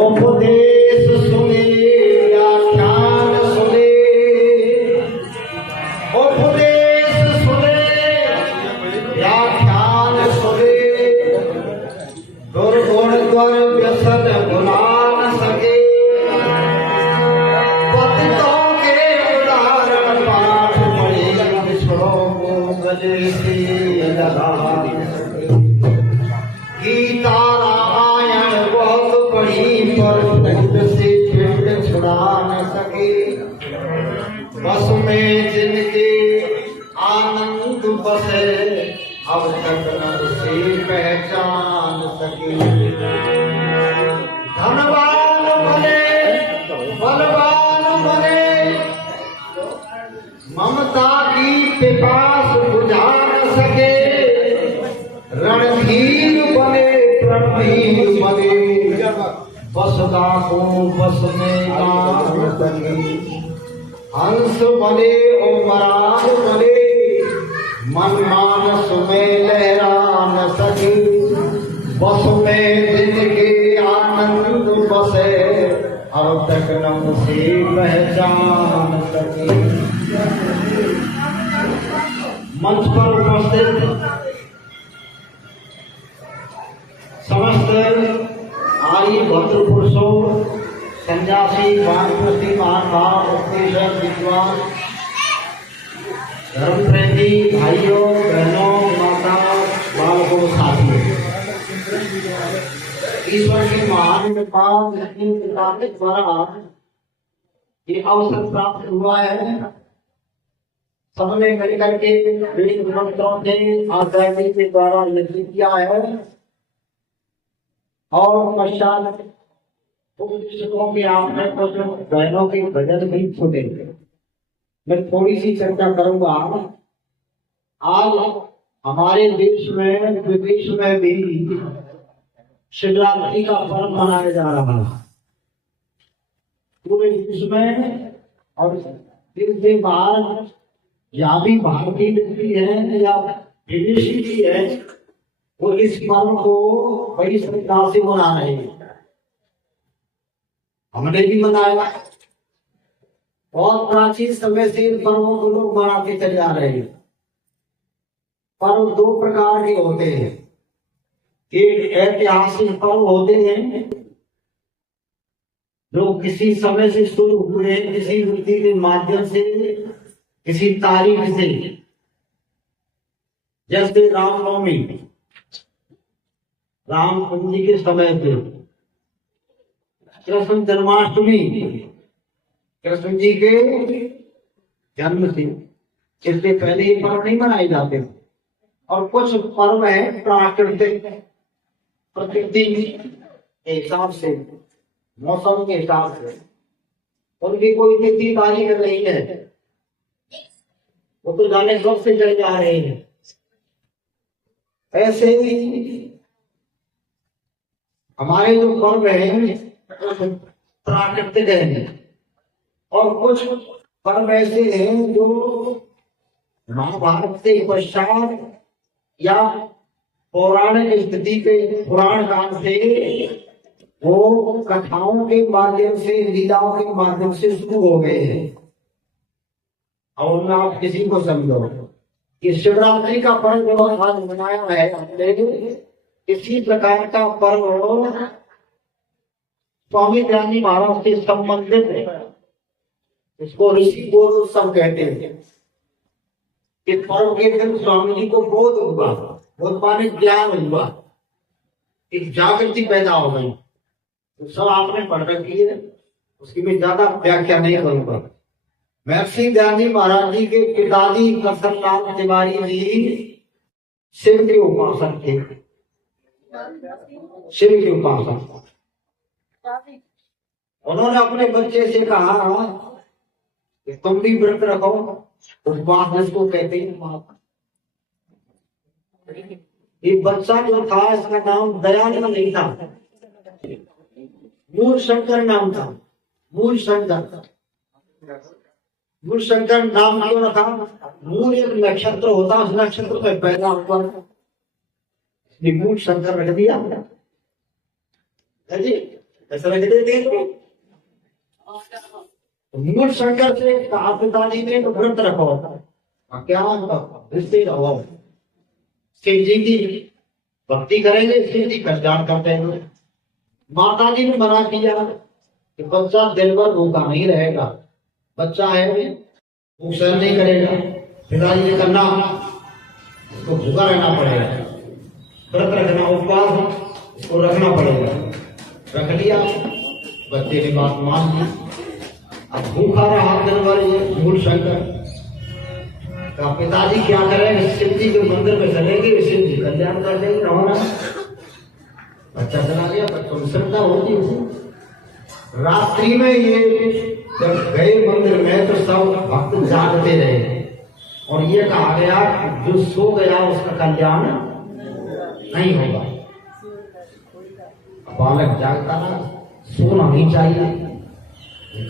उपदेश सुने व्याख्यान सुने, उपदेश सुने व्याख्यान सुने, दुर्गुण द्वर व्यसन भुला न सके। पतितों के उदाहरण पाठ पढ़े विछड़ों को गले से लगा गीता रामायण बहुत पढ़ी पर दूध से पेट छुड़ा न सके। बस में जिनके आनंद बसे अब तक न उसे पहचान सके। धनवान बने बलवान बने, ममता की पिपास बुझा न सके। रणधीर बने रणवीर बने, बसदा को बस में गान सके। हंस बने उमरान बने, मन मानस में लहरा न सके। बस में जिनके आनंद बसे अब तक न उसे पहचान सके। मंच पर उपस्थित समस्त आर्य भद्र पुरुषों, सन्यासी, वानप्रस्थी, महानुभाव, उपनिषद विद्वान, धर्म प्रेमी भाइयों बहनों, माता बालकों, साथियों, ईश्वर की महान कृपा के द्वारा ये अवसर प्राप्त हुआ है। सबने मिलकर के वेद मंत्रों से आध्यात्मिक के द्वारा यज्ञ किया है और पश्चात उपनिषदों के आपने कुछ बहनों के भजन भी सुने। मैं थोड़ी सी चर्चा करूंगा। आज हमारे देश में विदेश में भी शिवरात्रि का पर्व मनाया जा रहा है। पूरे देश में और देश से बाहर या भी भारतीय भी है या विदेशी भी है, वो इस पर्व को बड़ी श्रद्धा से मना रहे हैं। हमने भी मनाया। बहुत प्राचीन समय से इन पर्वों को लोग मनाते चले आ रहे हैं। पर्व दो प्रकार के होते हैं। एक ऐतिहासिक पर्व होते हैं जो किसी समय से शुरू हुए, किसी वृत्ति के माध्यम से, किसी तारीख से, जैसे रामनवमी, राम जी के समय पे, कृष्ण जन्माष्टमी, कृष्ण जी के जन्म से, इससे पहले ये पर्व नहीं मनाए जाते। और कुछ पर्व है प्राकृतिक, प्रकृति के हिसाब से, मौसम के हिसाब से, उनकी कोई तिथि तारीख नहीं है, वो तो जाने कब से चले जा रहे हैं। ऐसे ही हमारे जो पर्व है प्राकृतिक है और कुछ पर्व ऐसे हैं जो महाभारत से पश्चात या पौराणिक स्थिति के पुराण काल से वो कथाओं के माध्यम से, लीलाओं के माध्यम से शुरू हो गए हैं। और उनमें आप किसी को समझो कि शिवरात्रि का पर्व जो आज मनाया है हमने, इसी प्रकार का पर्व स्वामी दयानंद महाराज से संबंधित है। इसको ऋषि बोध उत्सव कहते हैं। इस पर्व के दिन स्वामी जी को बोध हुआ, बोध माने ज्ञान हुआ, एक जागृति पैदा हो गई। तो सब आपने पढ़ रखी है, उसकी मैं ज्यादा व्याख्या नहीं करूंगा। महर्षि दयानंद महाराज जी के पिताजी करसनलाल तिवारी जी शिव के उपासक थे। शिव के उपासक उन्होंने अपने बच्चे से कहा कि तुम भी व्रत रखो, उपवास जिसको कहते हैं। ये बच्चा जो था इसका नाम दयानंद नहीं था, मूल शंकर नाम था। मूल शंकर, मूल शंकर नाम क्यों रखा? मूल एक नक्षत्र होता, उस नक्षत्र में पैदा हुआ, मूल शंकर रख दिया जी। ऐसा रख देते हैं। मूल शंकर से कहा पिताजी ने तो व्रत रखा होता है, क्या रिश्ते रहो, शिव जी की भक्ति करेंगे, शिव जी कल्याण करते हैं। माता जी ने मना किया कि बच्चा दिन भर भूखा नहीं रहेगा, बच्चा है भूख सहन नहीं करेगा। पिताजी ने करना, इसको भूखा रहना पड़ेगा, व्रत रखना, उपवास इसको रखना पड़ेगा। रख लिया, बच्चे ने बात मान ली। अब भूखा रहा दिन भर ये मूल शंकर का। पिताजी क्या करेंगे, शिव जी के मंदिर में चलेंगे, शिव जी कल्याण कर देंगे, रहो ना। बच्चा चला गया, प्रसन्नता होती है। रात्रि में ये जब गए मंदिर में तो सब भक्त जागते रहे और ये कहा गया जो सो गया उसका कल्याण नहीं होगा। बालक जागता ना, सोना नहीं चाहिए,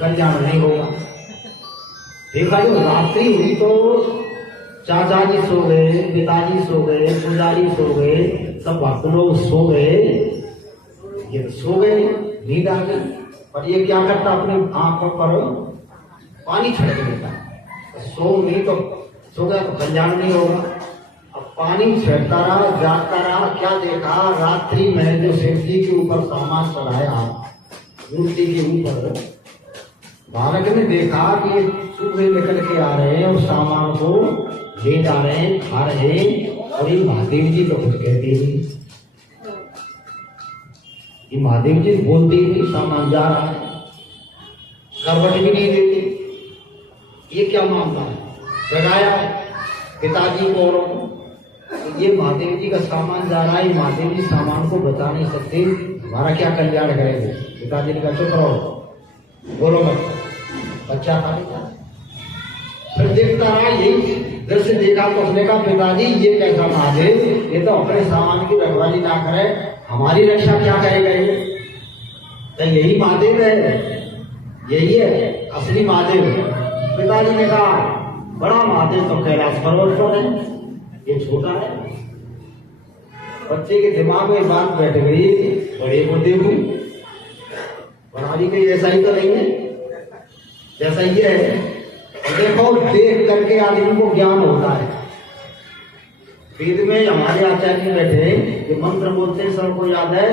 कल्याण नहीं होगा। देखा जो रात्रि हुई तो चाचा जी सो गए, पिताजी सो गए, पुजारी सो गए, सब भक्त लोग सो गए, ये सो गए, नींद आ गई। पर ये क्या करता, अपने आंखों पर पानी छिड़क देता। सो नहीं तो सो गया तो कल्याण नहीं होगा। अब पानी छिड़कता रहा, जागता रहा, क्या देखा, रात्रि में जो शिव जी के ऊपर सामान चढ़ाया मूर्ति के ऊपर, बालक ने देखा कि ये सुबह निकल के आ रहे हैं और सामान को ले जा रहे हैं, खा रहे हैं, और ये महादेव जी तो कुछ कहते नहीं। ये महादेव जी बोलते ही सामान जा रहा है, करवट भी नहीं देते। ये क्या मामला है? जगाया पिताजी को, और ये महादेव जी का सामान जा रहा है, महादेव जी सामान को बचा नहीं सकते, हमारा क्या कल्याण करेंगे? पिताजी ने कहा चुप रहो, बोलो मत। बच्चा था, फिर देखता रहा, यही दृश्य देखा तो उसने कहा पिताजी ये कैसा महादेव, ये तो अपने सामान की रखवाली ना करे, हमारी रक्षा क्या करेगा ये? तो यही महादेव है, यही है असली महादेव। पिताजी ने कहा बड़ा महादेव तो कैलाश पर्वत पर है, ये छोटा है। बच्चे के दिमाग में बात बैठ गई, बड़े को देखूं, बनानी कहीं ऐसा ही तो नहीं है जैसा ये है। और देखो, देख करके आदमी को ज्ञान होता है। वेद में हमारे आचार्य बैठे ये मंत्र बोलते हैं, सबको याद है।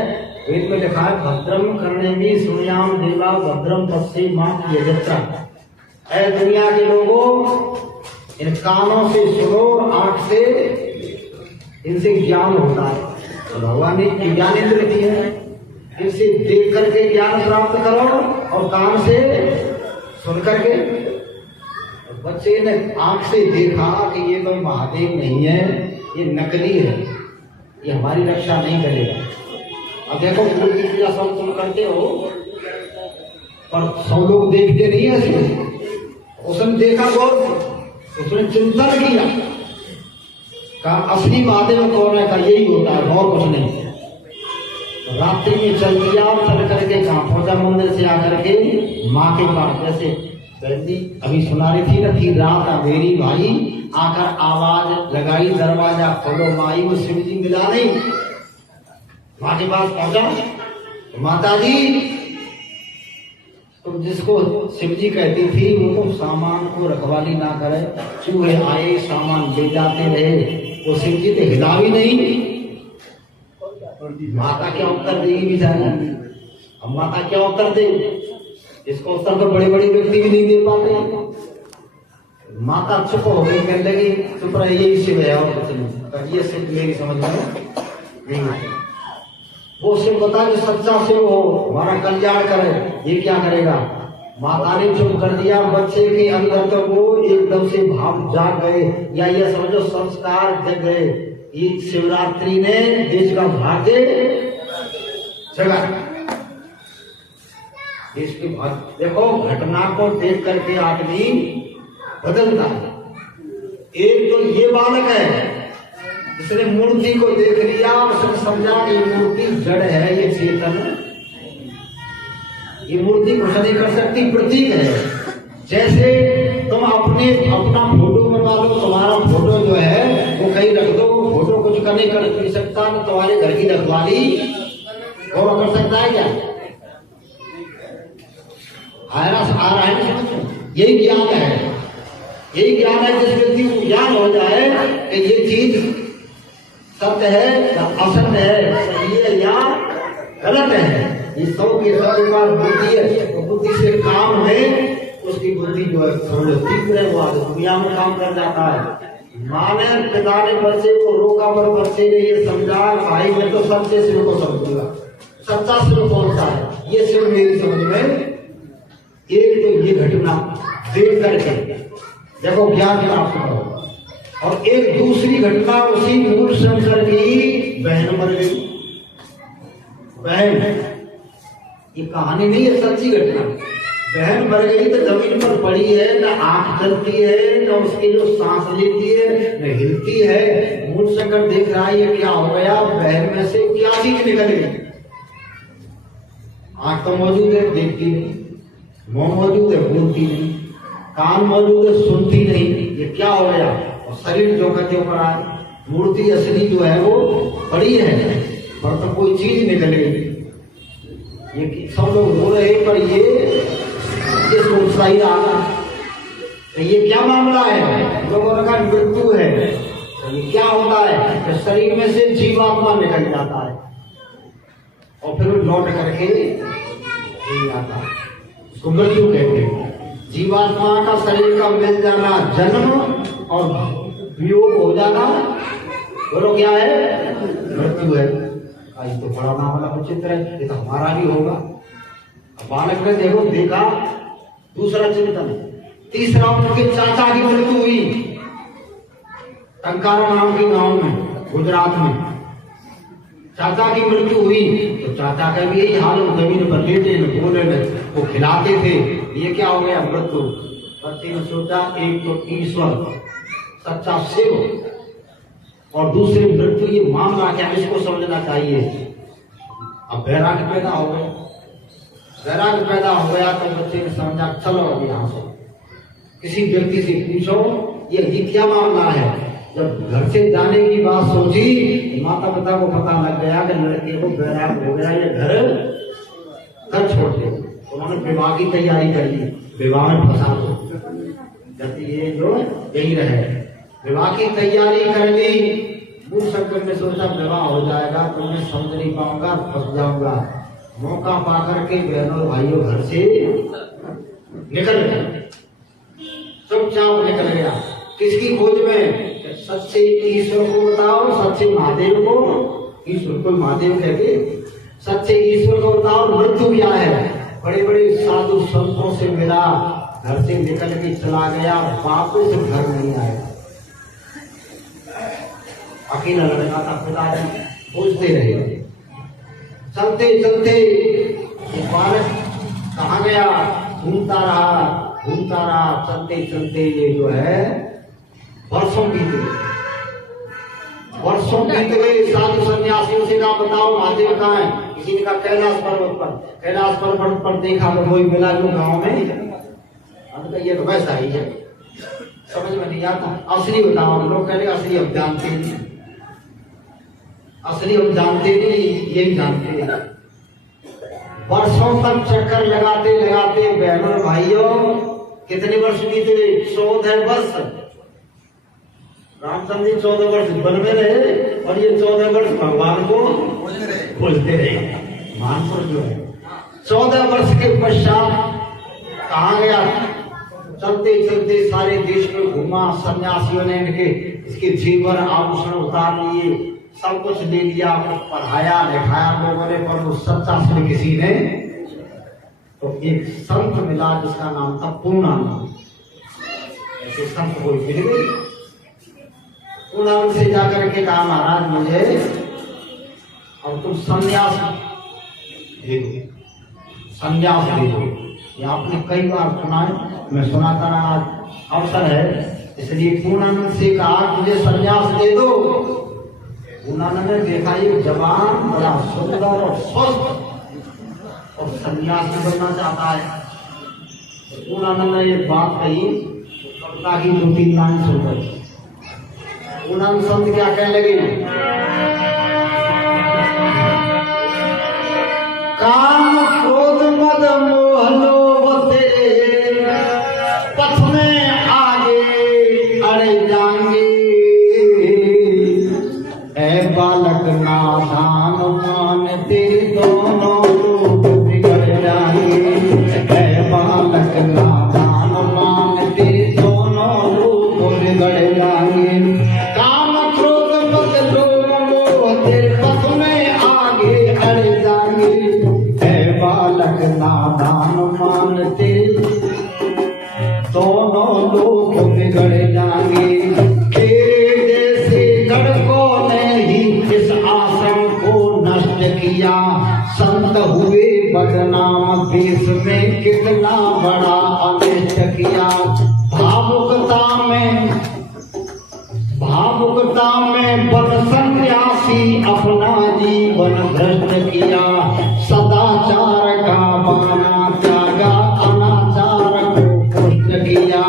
वेद में लिखा है भद्रम कर्णेमी सुनयाम देवा भद्रम पश्ये मां की यजत्रा। ऐ दुनिया के लोगों, इन कानों से सुनो, आंख से इनसे ज्ञान होता है। तो भगवान ने ज्ञान इंद्र दी है, इनसे देख करके ज्ञान प्राप्त करो और कान से सुन करके। बच्चे ने आंख से देखा कि ये कोई महादेव नहीं है, ये नकली है, ये हमारी रक्षा नहीं करेगा। अब देखो मूर्ति पूजा सब तुम करते हो, पर 100 लोग देखते नहीं है। उसने देखा गौर, उसने चिंतन किया, कहा असली महादेव कौन है? का यही होता है और कुछ नहीं। तो रात्रि में चल दिया, चल करके कहाँ पहुंचा, मंदिर से आकर के माँ के पास। जैसे बहनी अभी सुना रही थी ना, थी रात मेरी भाई, आकर आवाज लगाई, दरवाजा खोलो माई, वो शिव जी मिला नहीं। माँ के पास पहुंचा, माता जी तुम जिसको शिव जी कहती थी वो तो सामान को रखवाली ना करे, चूहे आए सामान ले जाते रहे, वो शिव जी तो हिला भी नहीं। माता क्या उत्तर देगी बेचारी? अब माता क्या उत्तर दे? इसको उत्तर तो बड़े बड़े व्यक्ति भी नहीं दे पाते। माता चुप हो गई, कहने लगी चुप रहे, यही शिव है और कुछ नहीं। ये शिव मेरी समझ में नहीं है। वो शिव बता कि सच्चा शिव हो, हमारा कल्याण करे, ये क्या करेगा? माता ने चुप कर दिया। बच्चे के अंदर तो वो एकदम से भाव जाग गए, या ये समझो संस्कार जग गए। ये शिवरात्रि ने देश का भाग्य जगा। देश के भाग्य देखो, घटना को देख करके आदमी बदलता है। एक तो ये बालक है जिसने मूर्ति को देख लिया, उसने समझा कि मूर्ति जड़ है, ये चेतन, ये मूर्ति कुछ नहीं कर सकती, प्रतीक है। जैसे तुम अपना फोटो बनवा लो, तुम्हारा फोटो जो है वो कहीं रख दो, फोटो कुछ कर नहीं सकता, तुम्हारे घर की रखवाली और कर सकता है क्या? आ रहा है ना समझ में? यही ज्ञान है, यही ज्ञान है। जिस व्यक्ति को ज्ञान हो जाए कि ये चीज सत्य है या असत्य है, सही है या गलत है, ये सब के सब के पास बुद्धि है, तो बुद्धि से काम है, उसकी बुद्धि जो है समझो तीव्र है, वो आगे दुनिया में काम कर जाता है। माने पिता ने बच्चे को रोका, पर बच्चे ने ये समझा भाई मैं तो सच्चे सिर को समझूंगा, सच्चा सिर कौन सा है, ये सिर मेरी समझ में। एक तो ये घटना देख करके देखो ज्ञान प्राप्त करो, और एक दूसरी घटना उसी मूल शंकर की बहन मर गई। बहन, ये कहानी नहीं है, सच्ची घटना। बहन मर गई तो जमीन पर पड़ी है, न आंख चलती है, न उसकी जो सांस लेती है, न हिलती है। मूल शंकर देख रहा है ये क्या हो गया, बहन में से क्या चीज निकल गई। आंख तो मौजूद है, देखती नहीं, मुंह मौजूद है, बोलती नहीं, कान मौजूद है, सुनती नहीं, ये क्या हो गया। और शरीर जो कहते ऊपर आए, मूर्ति असली जो है वो पड़ी है, पर तो कोई चीज निकल गई। ये सब लोग हो रहे, पर ये सोचता ही रहा, तो ये क्या मामला है। लोगों ने कहा मृत्यु है, तो ये क्या होता है कि शरीर में से जीवात्मा निकल जाता है और फिर लौट करके यही आता है, उसको मृत्यु कहते हैं। जीवात्मा का शरीर का मिल जाना जन्म और वियोग हो जाना, बोलो क्या है, मृत्यु है। ये तो बड़ा मामला विचित्र है, ये तो हमारा भी होगा। बालक ने देखो देखा, दूसरा चिंतन। तीसरा उनके चाचा की मृत्यु हुई टंकारा नाम के गांव में, गुजरात में। चाचा की मृत्यु हुई तो चाचा का भी यही हाल, जमीन पर लेटे न बोले न, वो खिलाते थे। ये क्या हो गया, मृत्यु। बच्चे ने सोचा एक तो ईश्वर सच्चा शिव, और दूसरी मृत्यु। ये मामला क्या, इसको समझना चाहिए। अब वैराग्य पैदा हो गया, वैराग्य पैदा हो गया तो बच्चे ने समझा चलो अब यहाँ से किसी व्यक्ति से पूछो ये क्या मामला है। जब घर से जाने की बात सोची, माता पिता को पता लग गया कि लड़के को वैराग्य हो गया, ये घर छोड़ दे। उन्होंने विवाह की तैयारी कर ली, विवाह में फंसा दो, जब ये जो यही रहे। विवाह की तैयारी कर ली। मूल शंकर ने सोचा विवाह हो जाएगा तो मैं समझ नहीं पाऊंगा, फंस जाऊंगा। मौका पाकर के बहनों और भाइयों घर से निकल गए, चुपचाप निकल गया। किसकी खोज में, सच्चे ईश्वर को बताओ, सच्चे महादेव को। ईश्वर को महादेव कहते, सच्चे ईश्वर को बताओ मृत्यु क्या है। बड़े बड़े साधु संतों से मिला, घर से निकल के चला गया, वापस घर नहीं आया। अकेला लड़का था, पिताजी पूछते रहे। चलते चलते बालक कहाँ गया, घूमता रहा, चलते चलते ये जो है वर्षों बीत गए। साधु सन्यासियों से कहा बताओ महादेव कहाँ है। किसी ने कहा कैलाश पर्वत पर देखा तो कोई मिला जो गांव में। हमने ये तो वैसा ही है, समझ में नहीं आता। असली बताओ, हम लोग कह रहे असली हम जानते नहीं, असली हम जानते नहीं, यही जानते हैं। वर्षों तक चक्कर लगाते लगाते बहनों भाइयों, कितने वर्ष बीते, 14 वर्ष। रामचंद्र जी 14 वर्ष वन में रहे और ये 14 वर्ष भगवान को खोजते रहे। मानपुर जो है 14 वर्ष के पश्चात कहाँ गया। चलते चलते सारे देश में घूमा। सन्यासियों ने इनके इसके जेवर आभूषण उतार लिए, सब कुछ ले लिया, पढ़ाया लिखाया लोगों ने, पर वो सच्चा सिर किसी ने। तो एक संत मिला जिसका नाम था पूर्णानंद। ऐसे संत कोई मिल गए। पूर्णानंद से जाकर के कहा महाराज मुझे अब तुम संन्यास दे दो, संन्यास दे दो। ये आपने कई बार सुना है, मैं सुनाता रहा, आज अवसर है इसलिए पूर्णानंद से कहा मुझे संन्यास दे दो। पूर्णानंद ने देखा ये जवान बड़ा सुंदर और स्वस्थ और सन्यासी बनना चाहता है। तो पूर्णानंद ने ये बात कही, कविता की 2-3 लाइन सुनकर पूर्णानंद संत क्या कहने लगे, काम क्रोध मद मोह लोभ तेरे किया, संत हुए बदनाम, देश में कितना बड़ा अनिष्ट किया। भावुकता में बन सन्यासी अपना जीवन भ्रष्ट किया। सदाचार का बाना त्यागा, अनाचार को पुष्ट किया।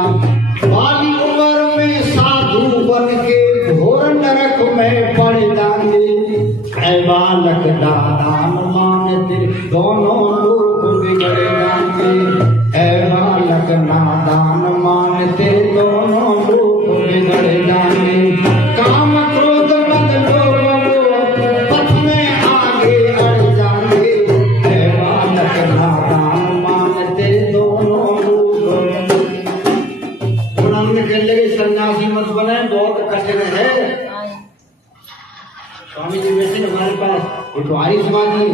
बाली उम्र में साधु बन के घोर नरक में पड़ जाएंगे। ऐ बालक दान मानते दोनों लोग बिगड़ जाएंगे। ऐ बालक नादान मानते दोनों लोग बिगड़ जाएंगे। काम क्रोध मद लोभ पथ में आगे अड़ जाएंगे। ऐ बालक नादान मानते दोनों लोग। कहने लगे सन्यासी मत बने, बहुत कठिन है। स्वामी जी वैसे हमारे पास एक आर्य समाजी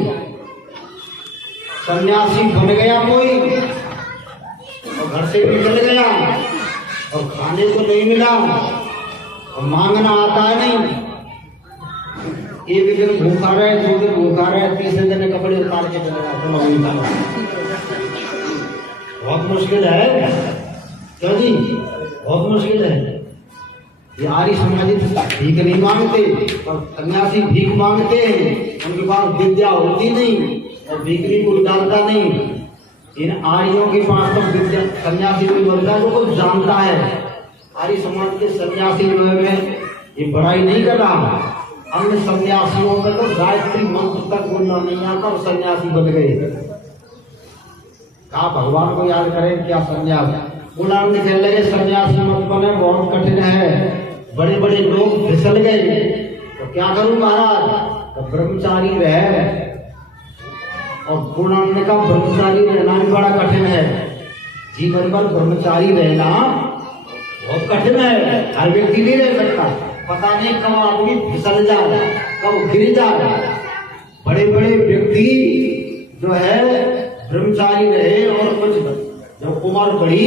सन्यासी बन गया कोई और घर से भी चल गया और खाने को नहीं मिला और मांगना आता नहीं। एक दिन भूखा रहे, 2 दिन भूखा रहे, तीसरे दिन कपड़े उतार के चला गया। बहुत मुश्किल है क्यों जी, बहुत मुश्किल है। ये आर्य समाजी भीख नहीं मांगते और सन्यासी भीख मांगते हैं। उनके पास विद्या होती नहीं और भीख भी कोई डालता नहीं। इन आर्यों के पास तो विद्या सन्यासी कोई बनता जो कुछ जानता है। आर्य समाज के सन्यासी जो है ये बड़ाई नहीं कर रहा। अन्य सन्यासियों में तो गायत्री मंत्र तक बोलना नहीं आता और सन्यासी बन गए। कहा भगवान को याद करें क्या सन्यास बोला। कहने लगे सन्यासी मत बने, बहुत कठिन है। बड़े बड़े लोग फिसल गए तो क्या करूं महाराज, तो ब्रह्मचारी रहे। और पूर्णानंद का ब्रह्मचारी रहना भी बड़ा कठिन है। जीवन भर ब्रह्मचारी रहना बहुत कठिन है। हर व्यक्ति नहीं रह सकता। पता नहीं कब आदमी फिसल जाए, कब गिर जाए। बड़े बड़े व्यक्ति जो है ब्रह्मचारी रहे और कुछ जब उम्र बड़ी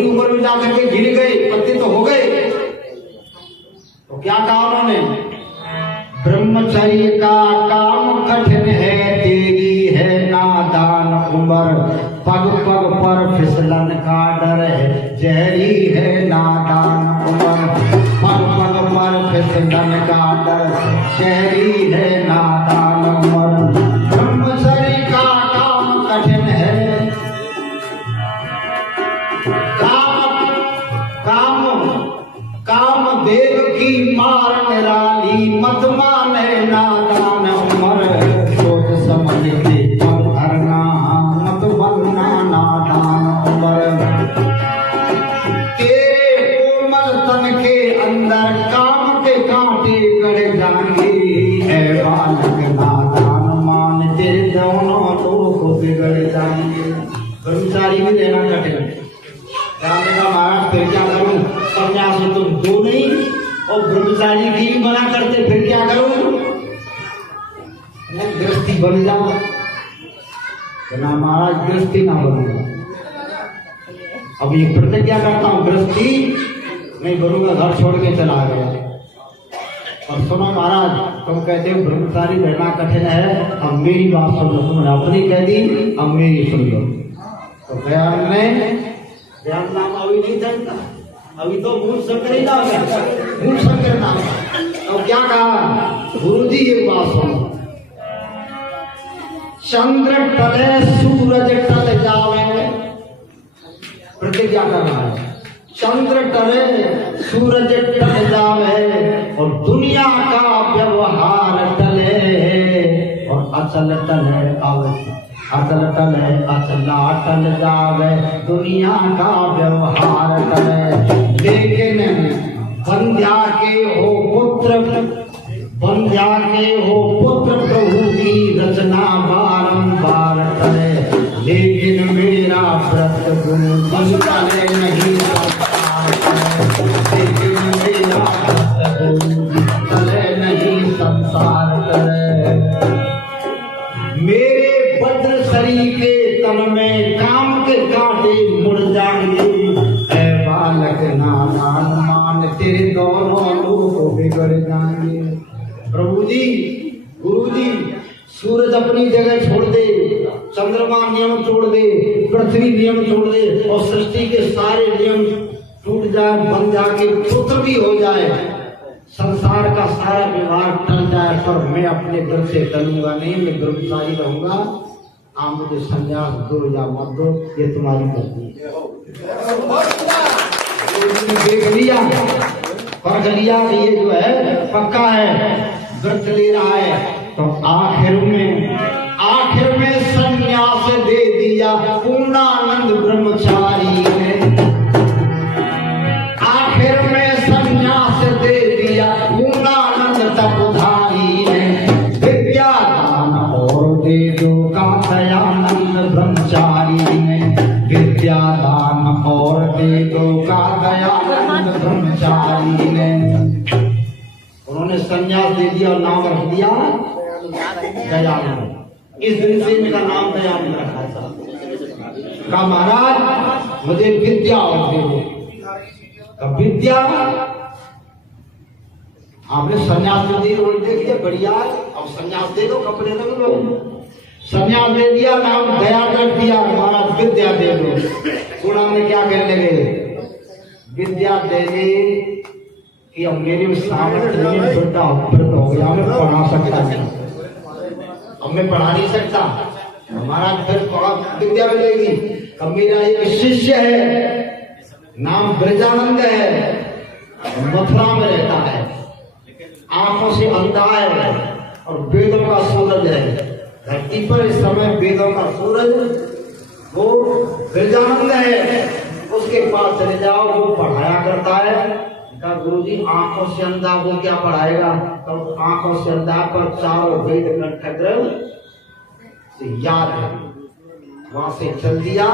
उम्र में जाकर के गिर गए, पत्ते तो हो गए, तो क्या कहा उन्होंने, ब्रह्मचर्य का काम कठिन है, तेरी है नादान उम्र, पग पग पर फिसलन का डर है, जहरी है नादान उम्र, पग पग पर फिसलन का डर, जहरी है नादान उम्र। ब्रह्मचर्य का काम कठिन है, काम देव की मार निराली, मत माने नादान उमर, सोच समझ के पग भरना, मत बनना नादान उमर। तेरे कोमल तन के अंदर काम के कांटे गड़ जाएंगे, ऐ बालक नादान मान, तेरे दोनों लोग बिगड़ जाएंगे। ब्रह्मचारी भी रहना कठिन है। महाराज फिर क्या करूं, सन्यासी तुम दो नहीं और ब्रह्मचारी की भी मना करते, फिर क्या करूं, गृहस्थी बन जाओ। ना महाराज गृहस्थी ना बनूंगा, अब ये प्रतिज्ञा करता हूं गृहस्थी नहीं बनूंगा, घर छोड़ के चला गया। और सुनो महाराज, तुम कहते हो ब्रह्मचारी रहना कठिन है, अब मेरी बात सुन लो। तुमने अपनी कह दी, अब मेरी सुन लो। तो बयान ने ध्यान नाम अभी नहीं जानता, अभी तो मूल शंकर ही नाम है, मूल शंकर नाम। अब क्या कहा गुरु जी, ये बात सुनो, चंद्र टले सूरज टल जावे, प्रतिज्ञा कर रहा है, चंद्र टले सूरज टल जावे और दुनिया का व्यवहार टले और अचल टले अवश्य, अचल टले अचला टल जावे, दुनिया का व्यवहार टले। लेकिन बंध्या के हो पुत्र, बंध्या के हो पुत्र, प्रभु की रचना बारंबार टले। लेकिन मेरा व्रत गुरु बंधले नहीं, लेकिन मेरा व्रत गुरु बंधले नहीं, संसार टले। मेरे वज्र शरीर के तन में काम के कांटे मुड़ जाएंगे, ऐ बालक नादान मान, तेरे दोनों लोग बिगड़ जाएंगे। प्रभु जी, गुरु जी, सूरज अपनी जगह छोड़ दे, चंद्रमा नियम छोड़ दे, पृथ्वी नियम छोड़ दे और सृष्टि के सारे नियम टूट जाए, बन जाके पुत्र भी हो जाए, संसार का सारा व्यवहार टल जाए, पर मैं अपने घर से टलूंगा नहीं, मैं ब्रह्मचारी रहूंगा। आप मुझे संन्यास दो या मत दो, ये तुम्हारी मर्जी है। देख लिया, परख लिया कि ये जो है पक्का है, व्रत ले रहा है, तो आखिर में संन्यास दे दिया पूर्णानंद ब्रह्मचारी ने। आखिर में संन्यास दे दिया पूर्णानंद तपधारी ने। विद्या दान और दे दो का दयानंद ब्रह्मचारी ने। विद्या दान और दे दो का दयानंद ब्रह्मचारी ने। उन्होंने संन्यास दे दिया और नाम रख दिया दयानंद। इस दिन से इनका नाम दयानंद रखा था। कहा महाराज मुझे विद्या और दे दो। विद्या आपने संन्यास दे दिया, देख लिया बढ़िया, अब संन्यास दे दो, कपड़े रख लो। संन्यास दे दिया, नाम दया कर दिया, महाराज विद्या दे दो। गुणा में क्या कहने लगे, विद्या दे दे कि अब मेरे सामर्थ्य नहीं, बेटा अवृत हो गया, मैं पढ़ा सकता नहीं, अब मैं पढ़ा नहीं सकता। हमारा फिर विद्या मिलेगी। अब मेरा एक शिष्य है, नाम ब्रजानंद है, मथुरा में रहता है, आंखों से अंधा है और वेदों का सूरज है। धरती पर इस समय वेदों का सूरज वो ब्रजानंद है, उसके पास चले जाओ, वो पढ़ाया करता है। गुरु जी आंखों से अंधा वो क्या पढ़ाएगा, तो आंखों से अंधा पर चारों वेद कंठ ग्रंथ याद है। वहां से चल दिया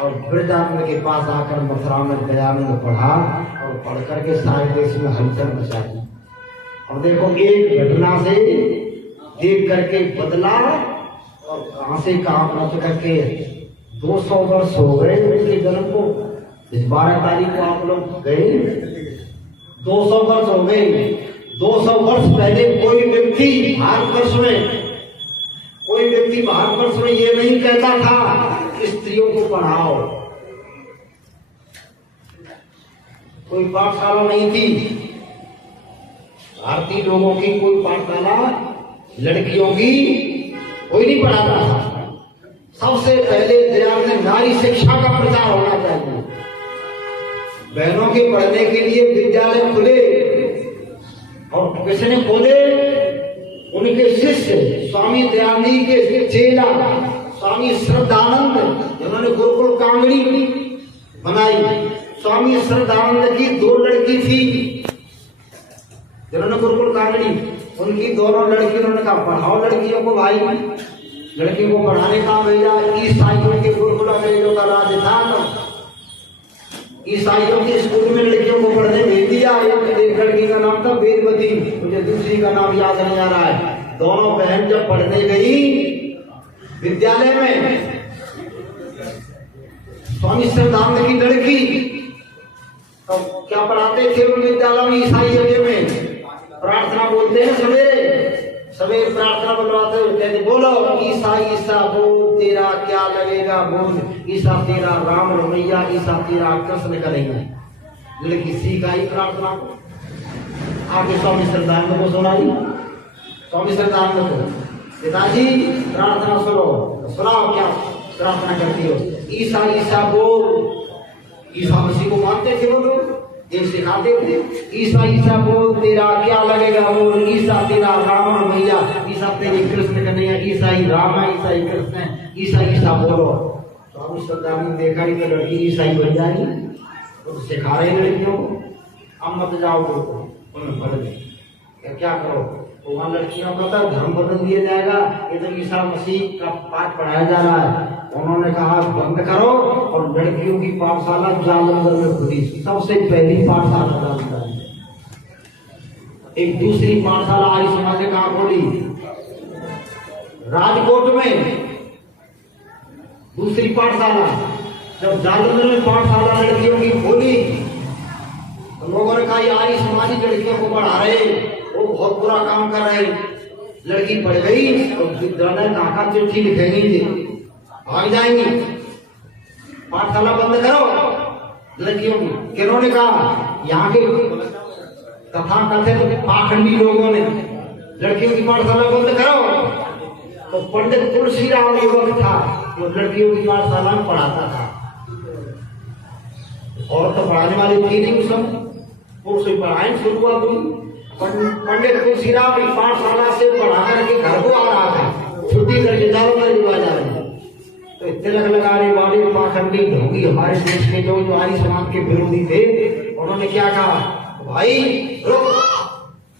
और ब्रजानंद के पास आकर मथुरा में दयानंद पढ़ा और पढ़ करके सारे देश में हलचल मचा दी। और देखो एक घटना से देख करके बदला और कहां से कहां पहुंच करके 200 वर्ष हो गए उनके जन्म को। इस 12 तारीख को आप लोग गए, 200 वर्ष हो गए। 200 वर्ष पहले कोई व्यक्ति भारतवर्ष में ये नहीं कहता था कि स्त्रियों को पढ़ाओ। कोई पाठशाला नहीं थी, भारतीय लोगों की कोई पाठशाला लड़कियों की कोई नहीं पढ़ाता था। सबसे पहले दयानंद नारी शिक्षा का प्रचार होना चाहिए। बहनों के पढ़ने के लिए विद्यालय खुले और किसने खोले, उनके शिष्य स्वामी दयानंद के चेला स्वामी श्रद्धानंद, जिन्होंने गुरुकुल कांगड़ी बनाई। स्वामी श्रद्धानंद की 2 लड़की थी जिन्होंने गुरुकुल कांगड़ी, उनकी दोनों लड़की, उन्होंने कहा पढ़ाओ लड़कियों को भाई। लड़कियों को पढ़ाने का भैया ईसाइयों के गुरुकुल अंग्रेजों का राज था। ईसाइयों के स्कूल में लड़कियों को पढ़ने भेज दिया। एक लड़की का नाम था वेदवती, मुझे दूसरी का नाम याद नहीं आ रहा है। दोनों बहन जब पढ़ने गई विद्यालय में, स्वामी श्रद्धानंद की लड़की, तो क्या पढ़ाते थे उन विद्यालय में ईसाइयों में, प्रार्थना बोलते हैं सवेरे प्रार्थना बुलवाते कहते बोलो ईसा ईसा बोल तेरा क्या लगेगा बोल, ईसा तेरा राम रमैया, ईसा तेरा कृष्ण करेंगे। लड़की सीख आई प्रार्थना को, आगे स्वामी श्रद्धानंद को सुनाई। स्वामी श्रद्धानंद को पिताजी प्रार्थना सुनाओ क्या प्रार्थना करती हो। ईसा ईसा बोल, ईसा मसीह को मानते थे वो लोग, ये सिखाते थे। ईसा ईसा बोल तेरा क्या लगेगा बोल, ईसा तेरा राम भैया, ईसा तेरे कृष्ण कन्हैया, ईसा ही राम है, ईसा ही कृष्ण है, ईसा ईसा बोलो। स्वामी श्रद्धानंद देखा ही तो लड़की ईसाई बन जाएगी, तो सिखा रहे लड़कियों को, अब मत जाओ उन्हें पढ़ दे, क्या करो। तो वहाँ लड़कियों का तो धर्म बदल दिया जाएगा, ये तो ईसा मसीह का पाठ पढ़ाया जा रहा है। उन्होंने कहा बंद करो और लड़कियों की पाठशाला जालंधर में खुली, सबसे पहली पाठशाला जालंधर में। एक दूसरी पाठशाला आर्य समाज ने कहा खोली राजकोट में, दूसरी पाठशाला। जब जालंधर में पाठशाला लड़कियों की खोली तो लोगों ने कहा आर्य समाजी लड़कियों को पढ़ा रहे, वो बहुत बुरा काम कर रहे, लड़की पड़ गई तो विद्यालय काका चिट्ठी लिखेंगी थी, भाग जाएंगी, पाठशाला बंद करो लड़कियों की। किन्होंने कहा? यहाँ के तथा कथित पाखंडी लोगों ने लड़कियों की पाठशाला बंद करो। तो पंडित तुलसीराम युवक था जो लड़कियों की पाठशाला में पढ़ाता था। और तो पढ़ाने वाले थी नहीं उस समय, पुरुष पढ़ाई शुरुआत हुई। पंडित तुलसीराम की पाठशाला से पढ़ा करके घर को आ रहा था, छुट्टी करके जाओ मेरे बाजार में। तो तिलक लगाने वाले पाखंडी ढोंगी हमारे देश के जो आर्य समाज के विरोधी थे, उन्होंने क्या कहा? भाई रुक,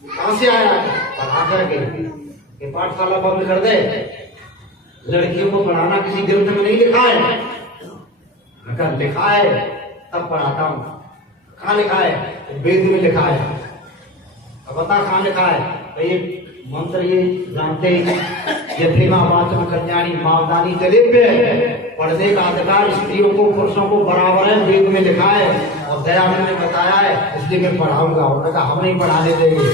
कहां से आया? पढ़ा करके ये पाठशाला बंद कर दे। लड़कियों को पढ़ाना किसी ग्रंथ में नहीं लिखा है। अगर लिखा है तब पढ़ाता हूं। कहाँ लिखा है? वेद में लिखा है। अब बता कहाँ लिखा है? तो ये मंत्र ये जानते ही, यथेमा वाचन कल्याणी मावदानी चले पे पढ़ने का अधिकार स्त्रियों को पुरुषों को बराबर है, वेद में लिखा है। और दयानंद ने बताया है, इसलिए मैं पढ़ाऊंगा। उन्होंने कहा हम नहीं पढ़ाने देंगे।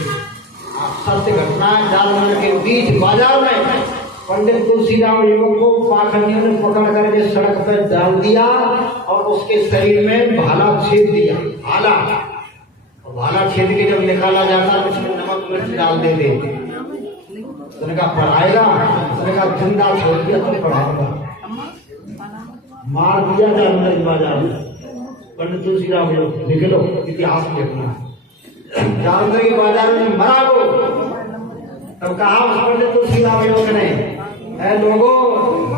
सत्य घटनाएं जालमन के बीच बाजार में पंडित तुलसीराम युवक को पाखंडियों ने पकड़ करके सड़क पर डाल दिया और उसके शरीर में भाला छेद दिया। भाला छेद के जब निकाला जाता तो उसमें नमक मिर्च डाल देते। उन्होंने कहा पढ़ाएगा? उन्होंने कहा जिंदा छोड़ दिया तो पढ़ाऊंगा। मार दिया जालमन बाजार में पंडित तुलसीराम युवक। लिख लो, इतिहास लिखना। जालंधर के बाजार में मरा वो। तब कहा पंडित तुलसीराम युवक ने, ऐ लोगों,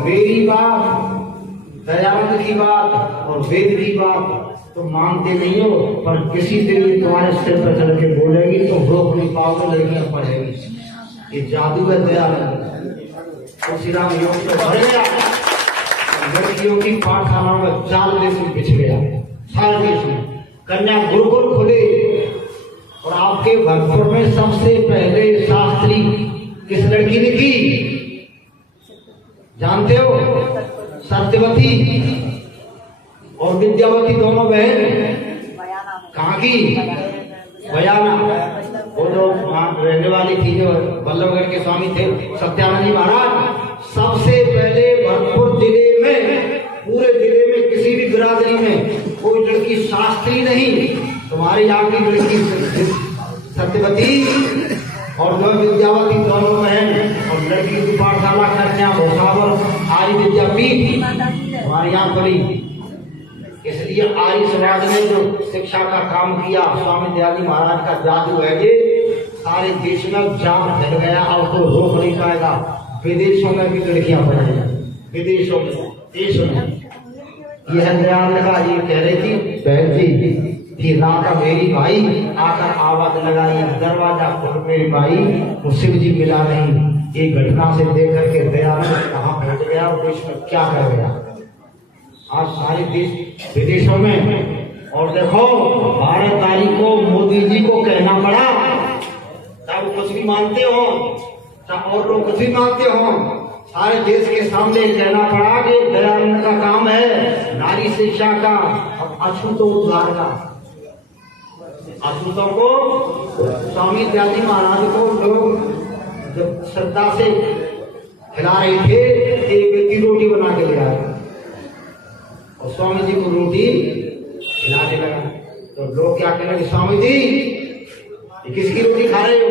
मेरी बात, दयानंद की बात और वेद की बात तो मानते नहीं हो, पर किसी दिन भी तुम्हारे सिर पर चढ़ के बोलेगी तो रोक नहीं पाओगे, लड़कियां पढ़ेगी। ये जादू है दयानंद। तुलसीराम युवक तो बढ़ गया, लड़कियों की पाठशालाओं में जाल जैसे बिछ गया सारे देश में। कन्या गुरुकुल खुले और आपके भरतपुर में सबसे पहले शास्त्री किस लड़की ने की? जानते हो? सत्यवती और विद्यावती दोनों बहन। कहाँ की? बयाना। वो जो वहां रहने वाली थी, जो बल्लभगढ़ के स्वामी थे सत्यानंद जी महाराज, सबसे पहले भरतपुर जिले में, पूरे जिले में किसी भी बिरादरी में कोई लड़की शास्त्री नहीं। तुम्हारे यहाँ की लड़की सत्यवती और जो विद्यावती दोनों बहन, और लड़की की पाठशाला कन्या भोसावर आर्य विद्यापीठ हमारे यहाँ पड़ी। इसलिए आर्य समाज ने जो शिक्षा का काम किया, स्वामी दयानंद महाराज का जादू है ये, सारे देश में जाम फैल गया। और तो रोक नहीं पाएगा। विदेशों में भी लड़कियां पढ़ाई, विदेशों में, देशों में। यह दयानंद का ये कह रही थी बहन जी कि राधा मेरी भाई आकर आवाज लगाई, दरवाजा खोल मेरी भाई, वो शिव जी मिला नहीं। ये घटना से देख करके दयानंद कहाँ पहुंच गया और देश में क्या कर गया। आज सारे देश विदेशों में। और देखो 12 तारीख को मोदी जी को कहना पड़ा, चाहे कुछ भी मानते हो, चाहे और लोग कुछ भी मानते हो, सारे देश के सामने कहना पड़ा कि दयानंद का काम है नारी शिक्षा का, अछूतो उद्धार का। अछूतों को स्वामी दयानंद महाराज को लोग जब श्रद्धा से खिला रहे थे, एक व्यक्ति रोटी बना के ले आया और स्वामी जी को रोटी खिलाने लगा। तो लोग क्या कहने लगे, स्वामी जी ये किसकी रोटी खा रहे हो?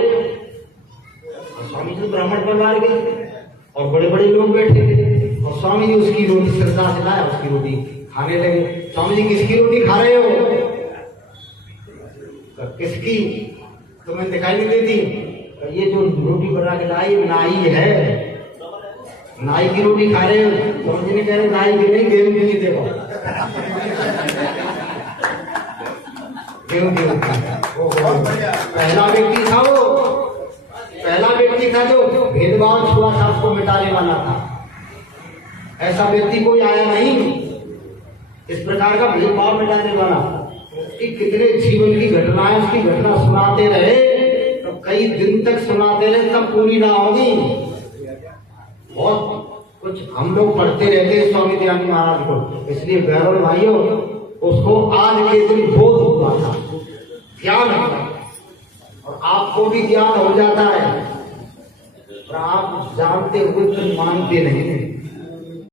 और स्वामी जी ब्राह्मण परिवार के और बड़े बड़े लोग बैठे थे, और स्वामी जी उसकी रोटी श्रद्धा से लाया, उसकी रोटी खाने लगे। स्वामी जी किसकी रोटी खा रहे हो? किसकी? तुम्हें दिखाई नहीं देती? तो ये जो रोटी बना के लाई नाई है, नाई की रोटी खा रहे हो। स्वामी जी ने कह रहे नाई की नहीं, गेहूं की नहीं। देखो गेहूं पहला व्यक्ति था, वो पहला व्यक्ति था जो भेदभाव छुआ था, उसको मिटाने वाला था। ऐसा व्यक्ति कोई आया नहीं इस प्रकार का भेदभाव मिटाने वाला। कि कितने जीवन की घटनाएं, उसकी घटना सुनाते रहे तो कई दिन तक सुनाते रहे, तब पूरी ना होगी। बहुत कुछ हम लोग पढ़ते रहते हैं स्वामी दयानंद महाराज को। इसलिए बहनों भाइयों, उसको आज के दिन बोध हुआ था, ज्ञान हुआ, और आपको भी ज्ञान हो जाता है। और आप जानते हुए फिर मानते नहीं।